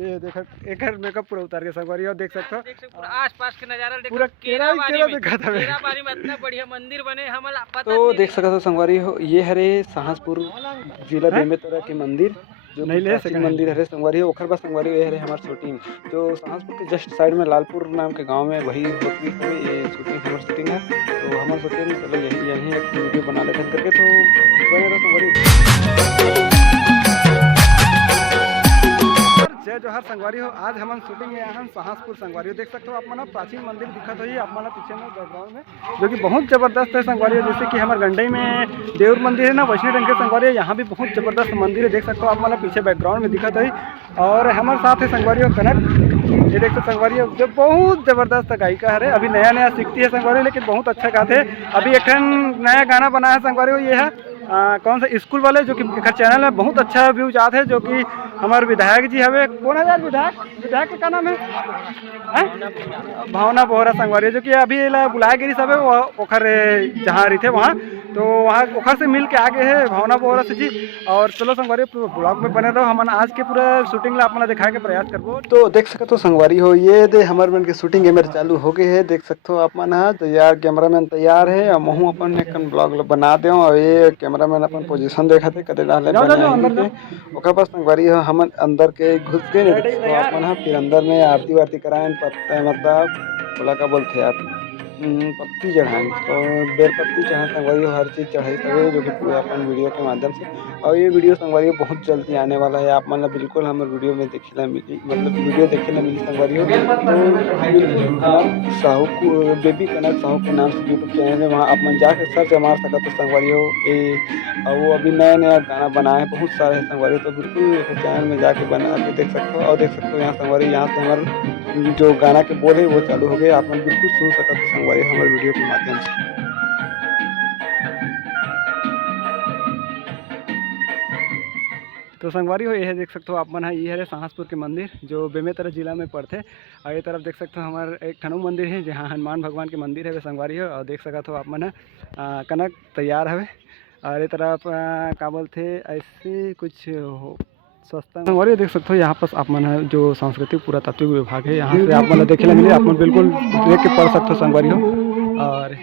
ये देखो एक मेकअप पूरा उतार के संगवारी और देख सकते हो आस पास के नजारा देखो, पूरा केरा देखा था केराबारी में इतना बढ़िया मंदिर बने हमल पता तो देख सकते हो संगवारी हो। ये हरे साहसपुर जिला बेमेतरा के मंदिर जो नहीं ले सके मंदिर हरे संगवारी ओखर बस संगवारी ये हरे हमार शूटिंग जो साहसपुर के जस्ट साइड में लालपुर नाम के गांव में वही होती है ये शूटिंग हमार शूटिंग है। तो हमार शूटिंग चलो यही एक वीडियो बना लेते करके तो बने रहो संगवारी। जय जोहार संगवारी हो। आज हम शूटिंग में आए साहसपुर संगवारी हो। देख सकते हो आप मना प्राचीन मंदिर दिखत हो ही आप मना पीछे में बैकग्राउंड में जो कि बहुत जबरदस्त है संगवारी हो। जैसे कि हमारे गंडई में देवर मंदिर है ना वैष्णो रंग के संगवारी है, यहाँ भी बहुत जबरदस्त मंदिर है। देख सकते हो आप मना पीछे बैकग्राउंड में दिखत है और हमारे साथ है संगवारी हो कनक। ये देख सकते संगवारी हो जो बहुत जबरदस्त गायिका है, अभी नया नया सीखती है संगवारी लेकिन बहुत अच्छा गाते हैं। अभी एक नया गाना बना है संगवारी हो, ये है कौन सा स्कूल वाले जो कि चैनल में बहुत अच्छा व्यूज आते हैं जो कि हमारे विधायक जी हवे कौन है यार विधायक का नाम है भावना बोहरा संगवारी जो कि अभी बुलाया गिरी सब है ओखर जहाँ रही थे वहाँ तो वहाँ ओखर से मिल के आगे है भावना बोहरा से जी। और चलो संगवारी ब्लॉग में बने रहो हम आज के पूरा शूटिंग ला अपना दिखाए के प्रयास करबो। तो देख सकते हो संगवारी हो ये दे हमारे मन की शूटिंग है मेरे चालू हो गई है। देख सकते हो आप मन है तैयार कैमरामैन तैयार है और महू अपन एक ब्लॉग बना दे और ये कैमरामैन अपन पोजीशन देखा थे कदे डाले ओकर पास संगवारी हो हम अंदर के घुस गए तो अपन फिर अंदर में आरती वारती कराएं मतलब बोला का बोलते यार पत्ती चढ़ाएं तो बेलपत्ती चढ़ाएं संगवारी हर चीज़ चढ़ाई सके जो कि पूरे अपन वीडियो के माध्यम से। और ये वीडियो संगवारी बहुत जल्दी आने वाला है आप मतलब बिल्कुल हमारे वीडियो में देखे मिली मतलब वीडियो देखे ना मिली संगवारी हो। तो साहू बेबी कनक साहू के नाम से यूट्यूब चैनल है वहाँ आप मन जाके सर्च मार सकते तो संगवारी हो और वो अभी नया नया गाना बनाए बहुत सारे हैं संगवारी तो बिल्कुल चैनल में जाके बना के देख सकते हो। और देख सकते हो यहाँ संगवारी यहाँ से हमारे जो गाना के बोल है वो चालू हो गए आप मन बिल्कुल सुन सकते हो संगवारी हमारे वीडियो के माध्यम से। तो संगवारी हो ये देख सकते हो आप मन है ये है साहसपुर के मंदिर जो बेमेतरा जिला में पड़ते और ये तरफ देख सकते हो हमारे एक ठनू मंदिर है जहाँ हनुमान भगवान के मंदिर है वे संगवारी हो। और देख सकते हो आप मन कनक तैयार है और ये तरफ का बोलते ऐसे कुछ हो सस्ता और ये देख सकते हो यहाँ पर आप मन है जो सांस्कृतिक पुरातात्विक विभाग है यहाँ से आप मन देखे मिले आप मन बिल्कुल देख के पढ़ सकते हो संगवारी हो। और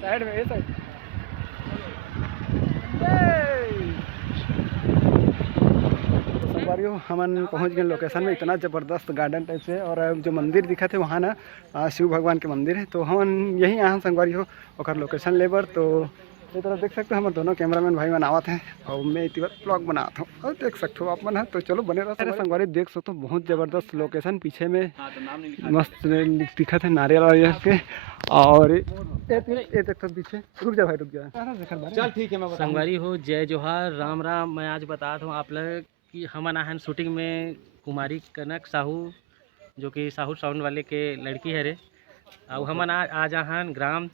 साइड में साइड संगवारी हो हमन पहुँच गए लोकेशन में इतना ज़बरदस्त गार्डन टाइप से और जो मंदिर दिखा थे वहाँ ना शिव भगवान के मंदिर है तो हमन यहीं यहाँ संगवारी हो और लोकेशन लेबर। तो ये तरह देख सकते हो हमारे दोनों कैमरामैन भाई बनावत हैं और मैं इतनी बार ब्लॉग बनाता हूँ और देख सकते हो आप मन है। तो चलो बने रहो संगवारी देख सकते हो बहुत ज़बरदस्त लोकेशन पीछे में मस्त दिखा थे नारियल वारियल के और ये देख तो पीछे रुक जा भाई रुक जा चल ठीक है। मैं संगवारी हो जय जोहार राम राम। मैं आज बताता हूँ आप लोग कि हम आए शूटिंग में कुमारी कनक साहू जो कि साहू साउंड वाले के लड़की है रे और हम आज आहान ग्राम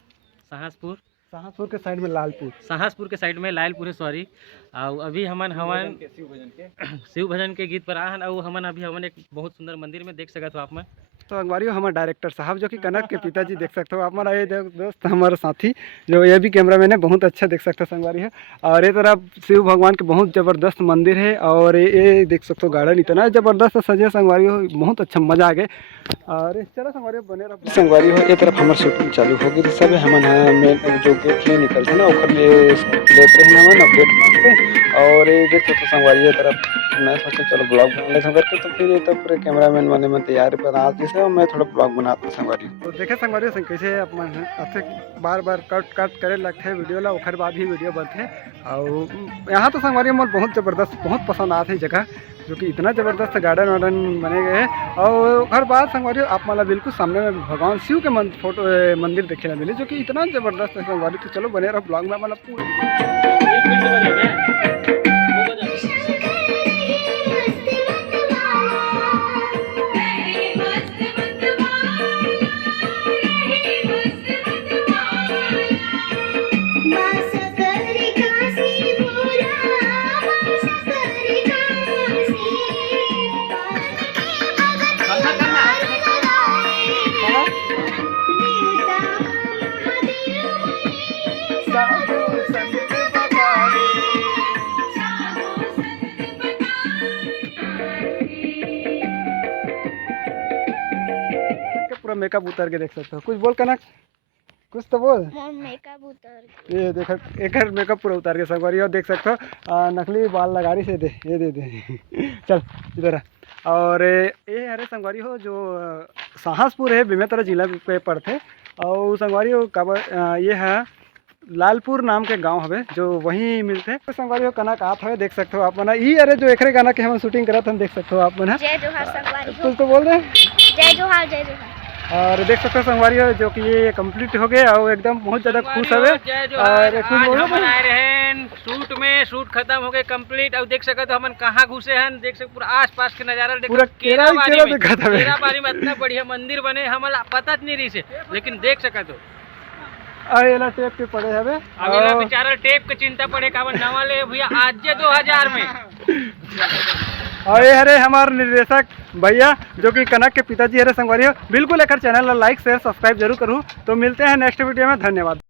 साहसपुर के साइड में लालपुर साहसपुर के साइड में लालपुर है सॉरी। और अभी हमन शिव भजन के गीत पर आहन और हमन अभी हमन एक बहुत सुंदर मंदिर में देख सकते हो आप में। तो संगवारी हो हमारे डायरेक्टर साहब जो कि कनक के पिताजी देख सकते हो आप हमारा ये दोस्त हमारा साथी जो ये भी कैमरामैन है बहुत अच्छा देख सकते हो संगवारी है। और ये तरफ शिव भगवान के बहुत ज़बरदस्त मंदिर है और ये देख सकते हो गार्डन इतना ज़बरदस्त सजे संगवारी हो बहुत अच्छा मज़ा आ गए। और चलो संगवारी बने रहो संगवारी हो ये तरफ हमारे शूटिंग चालू हो गई सब हमन जो गेट ले निकलते ना ओखर लेते हैं हमन अपडेट से। और ये देख सकते संगवारी तरफ मैं सोचा चलो ब्लॉग बना लेता हूँ करके तो फिर ये तो पूरे कैमरामैन वाले में तैयारी पर आज जैसे और मैं थोड़ा ब्लॉग बनाता हूँ संगवारी। तो देखे संगवारी कैसे अपन बार बार कट करे लगते हैं वीडियो ला ओखर बाद ही वीडियो बनते हैं। और यहाँ तो संगवारी मोल बहुत ज़बरदस्त बहुत पसंद आते हैं जगह जो कि इतना ज़बरदस्त गार्डन वार्डन बने गए हैं। और हर बात संगवारी आप मतलब बिल्कुल सामने में भगवान शिव के मंदिर देखे ना मिले जो कि इतना ज़बरदस्त है संगवारी। तो चलो बने रहो ब्लॉग में मतलब पूरा पूरा मेकअप उतर के देख सकते हो। कुछ बोल कनक, कुछ तो बोल। मोर मेकअप उतर ये देख एक मेकअप पूरा उतार के संगवारी और देख सकते हो नकली बाल लगा रही से दे ये दे चल इधर आ। और ये अरे संगवारी हो जो साहसपुर है बेमेतरा जिला पे पड़ते और संगवारी हो कब ये है लालपुर नाम के गांव हवे जो वहीं मिलते तो संगवारी हो कनक आप हवे देख सकते हो आप मना ई अरे जो एकरे गाना के हम शूटिंग करत हम देख सकते हो आप मना जय जोहार संगवारी हो। कुछ तो बोल रहे जय जोहार जय जोहार। और देख सकते हो संगवारी हो जो कि ये कंप्लीट हो गया और एकदम बहुत ज़्यादा खुश हवे और कुछ आज बोलो हम आए रहे शूट में, शूट खत्म हो गए कंप्लीट। और देख सकते हो हमन कहाँ घुसे हैं, देख सकते पूरा आस पास के नजारा देखो। पूरा केरा दिखा था केराबारी में इतना बढ़िया मंदिर बने हमें पता नहीं रही से, लेकिन देख सकते हो अरेला टेप के पड़े हवे अगला बेचारा टेप के चिंता पड़े का नवा ले भैया आज 2000 में। और ये हरे हमारे निर्देशक भैया जो कि कनक के पिताजी हरे संगवारी हो। बिल्कुल एक चैनल लाइक शेयर सब्सक्राइब जरूर करूँ। तो मिलते हैं नेक्स्ट वीडियो में, धन्यवाद।